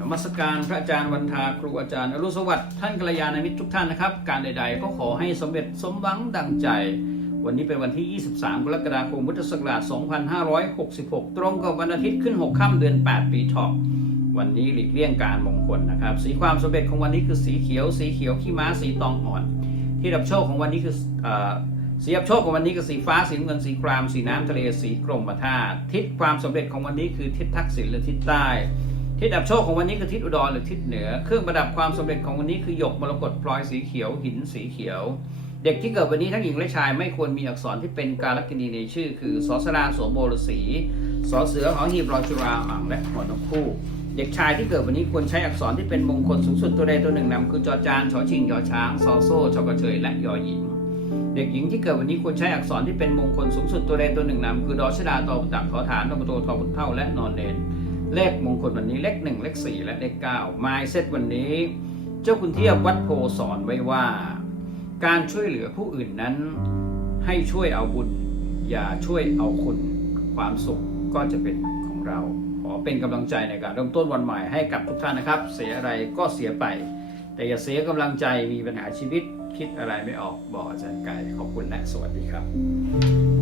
นมัสการพระอาจารย์วันทาครูอาจารย์อรุสวัสดิ์ท่านกัลยาณมิตรทุกท่านนะครับ การใดๆ ก็ขอให้สำเร็จสมหวังดังใจ วันนี้เป็นวันที่ 23 กรกฎาคมพุทธศักราช 2566 ตรงกับวันอาทิตย์ขึ้น 6 ค่ำเดือน 8 ปีเถาะวันนี้หลีกเลี่ยงการมงคลนะครับ สีความสำเร็จของวันนี้คือสีเขียว สีเขียวขี้ม้าสีตองอ่อน ที่ดับโชคของวันนี้คือเอ่อสีดับโชคของวันนี้คือสีฟ้าสีเงินสีคราม สีน้ำทะเลสีกรมธาตุทิศความสำเร็จของวันนี้คือทิศทักษิณหรือทิศใต้ ทิศดับโชคของวันนี้คือทิศอุดรหรือทิศเหนือ เครื่องประดับความสำเร็จของวันนี้คือหยกมรกตพลอยสีเขียวหินสีเขียว เด็กที่เกิดวันนี้ทั้งหญิงและชายไม่ควรมีอักษรที่เป็นการลักษณีในชื่อ คือสอสราสวมโบรสีสอเสือหอหีบรอจุราอ่างและหอนกคู่ เด็กชายที่เกิดวันนี้ควรใช้อักษรที่เป็นมงคลสูงสุดตัวใดตัวหนึ่งนำคือจอจานชอชิงยอช้างซอโซ่ชอกระเชยและยอหญิงเด็กหญิงที่เกิดวันนี้ควรใช้อักษรที่เป็นมงคลสูงสุดตัวใดตัวหนึ่งนำคือดอชดาตอบุตักทอฐานนกโตทอบุตเท่าและนอนเนน เลขมงคลวันนี้เลขหนึ่งเลขสี่และเลขเก้าไม้เซตวันนี้ เจ้าคุณเทียบวัดโพสอนไว้ว่า การช่วยเหลือผู้อื่นนั้น ให้ช่วยเอาบุญ อย่าช่วยเอาคุณความสุขก็จะเป็นของเรา ขอเป็นกำลังใจในการเริ่มต้นวันใหม่ให้กับทุกท่านนะครับ เสียอะไรก็เสียไป แต่อย่าเสียกำลังใจมีปัญหาชีวิตคิดอะไรไม่ออกบอกอาจารย์ไก่ขอบคุณและสวัสดีครับ